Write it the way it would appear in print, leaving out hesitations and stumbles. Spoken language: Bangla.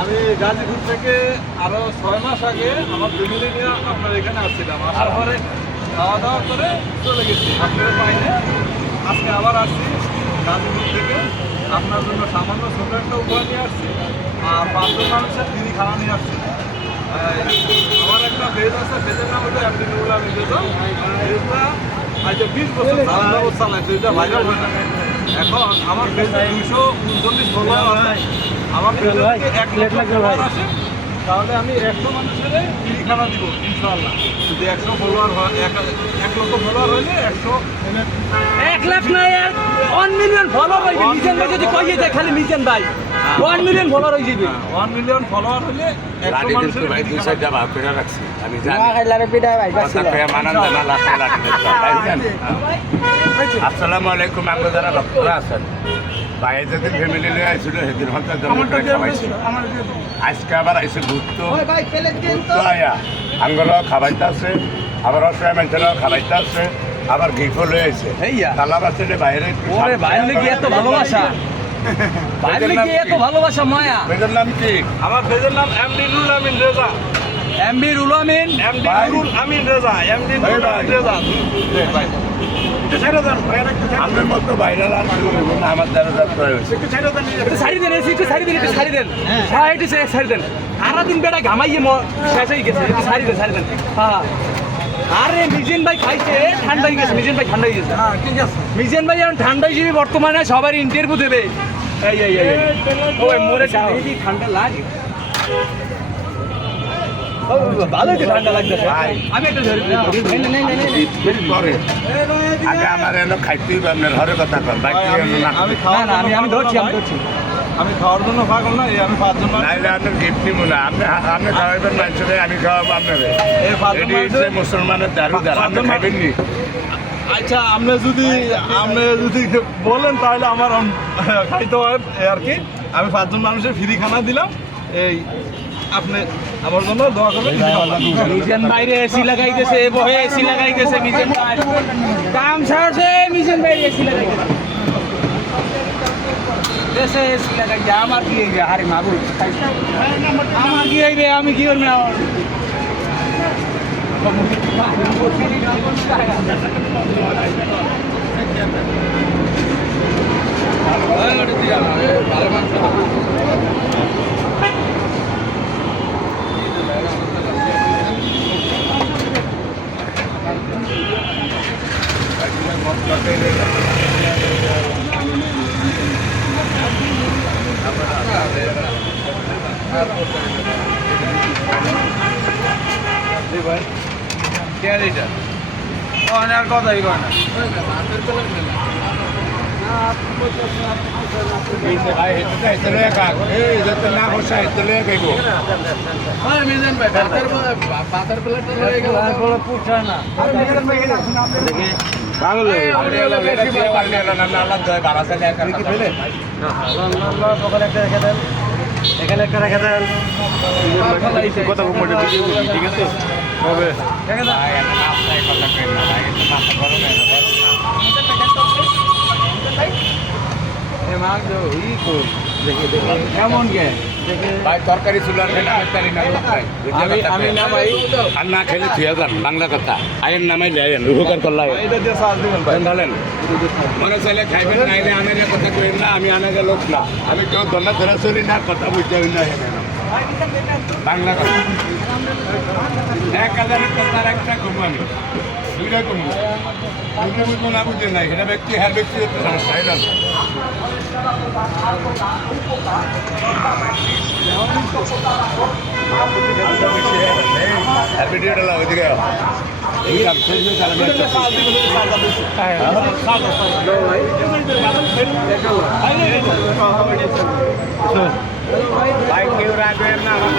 আমি গাজীপুর থেকে আরো 6 মাস আগে আমার ফ্যামিলি নিয়ে আপনার এখানে আসছিলাম। আসার পরে খাওয়া দাওয়া করে চলে গেছি, আপনার পাইনে আজকে আবার আসছি গাজীপুর থেকে। আপনার জন্য সামান্য ছোট একটা উপহার নিয়ে আসছি আর 5জন মানুষের ফ্রি খাওয়া নিয়ে আসছি। আমার একটা পেজ আছে, পেজের নাম হলো আব্দুল্লাহ পেজটা। আজ 20 বছর চালাইছে, এটা ভাইরাল হয় না। এখন আমার পেজে 239 ফলোয়ার আছে। আমার পেজে থেকে 1 লাখ ফলোয়ার আসে, তাহলে আমি 100 মানুষের ফ্রি খানা দিব ইনশাআল্লাহ। যদি 100 ফলোয়ার হয়, 1 লক্ষ ফলোয়ার হইলে 1 লাখ না, 1 মিলিয়ন ফলোয়ার হয়ে যাবে। মিজান ভাই যদি কইয়ে যায় খালি মিজান ভাই 1 মিলিয়ন ফলোয়ার হয়ে যাবে। 1 মিলিয়ন ফলোয়ার হলে 100 মানুষের ভাই দুই সাইডটা ভাগ করে রাখছি আমি জানি। আসসালামু আলাইকুম। আমরা যারা ভক্তরা আছেন ভাই যেদিন ফ্যামিলি নিয়ে আইছিল সেদিন হঠাৎ খাওয়াইছিল। আজকে আবার আইসে ঘুরতো আয়া আঙ্গলও খাবাইতে আছে, আবার অসহায় মানুষেরও খাবাইতে আছে, আবার গিফও লয়ে আইছে। তালা বাচ্চাদের বাইরে বাইরে গিয়ে এত ভালোবাসা, বাইরে গিয়ে এত ভালোবাসা মায়া। পেজের নাম কি? আমার পেজের নাম MD Nurul Amin Reza. MB rule আমিন, এমডি নুরুল আমিন রেজা, এমডি নুরুল আমিন রেজা। আমাদের মতো ভাইরাল আর কেউ নেই, আমার দ্বারা যাত্রা হয়েছে। একটু সারি দেন, একটু সারি দেন, একটু সারি দেন, হ্যাঁ একটু সারি দেন। সারাদিন বেড়া ঘামাইয়ে শেষ হয়ে গেছে, একটু সারি দেন। হ্যাঁ আরে মিজান ভাই খাইছে ঠান্ডা হয়ে গেছে, মিজান ভাই ঠান্ডা হয়ে গেছে। হ্যাঁ ঠিক আছে, মিজান ভাই এখন ঠান্ডা হিসেবে বর্তমানে সবার ইন্টারভিউ দেবে। এই ওই মোরে ঠান্ডা লাগে, ভালো ঠান্ডা লাগতেছে। আমি একটা আগে আমার এলো খাইতেই আপনার ঘরে কথা কর, বাকি আমি খাওয়া না আমি ধরছি। আমি খাওয়ার জন্য পাগল না, এই আমি 5 জন নাইলে আপনার গিফট নিব না। আপনি খাওয়াবেন মানুষের, আমি খাওয়াবো আপনারে। এটি হচ্ছে মুসলমানের দারুদার, আপনি খাইবেন নি? আচ্ছা আপনি যদি বলেন তাহলে আমার খাইতে হয় আর কি। আমি 5 জন মানুষের ফ্রি খানা দিলাম, এই আপনি আমার জন্য দোয়া করবেন। মিজান বাইরে এসি লাগাইতেছে, বহে এসি লাগাইতেছে, মিজান ভাই কাম ছাড়ছে, মিজান ভাই এসি লাগাইতেছে, দেশে এসি লাগাইছে। আমার কি হইবে? হারে মাগুর আমার কি হইবে? আমি কি করবো? আর কথাই কয় না। মিজান ভাই পাতার প্লেট হয়ে গেল, পুষা না। এখানে একটা রেখে দেন, কথা ঠিক আছে হবে। কেমন গে ভাই তরকারি ছিল আর আমি না ভাই আর না খেলে থুয়ে যান, বাংলা কথা। আয়ের নামাই লেন উপকার করলাই এটা দিয়ে সাজ দিবেন ভাই। বলেন মনে চাইলে খাইবেন, নাইলে আনের কথা কইেন না। আমি আনাকে লোক না, আমি কেউ দন্ডা ধরে চলি না, কথা বুঝতে হই না। বাংলা কথা 1000 কথার একটা কমু, আমি 2টা কমু, 2টা বুঝবো না বুঝে নাই। সেটা ব্যক্তি হ্যার ব্যক্তিগত সমস্যা। এটা ভিডিওটা লাও এদিকে এই কাম শেষ ভাই কেউ রাখবেন না, আমার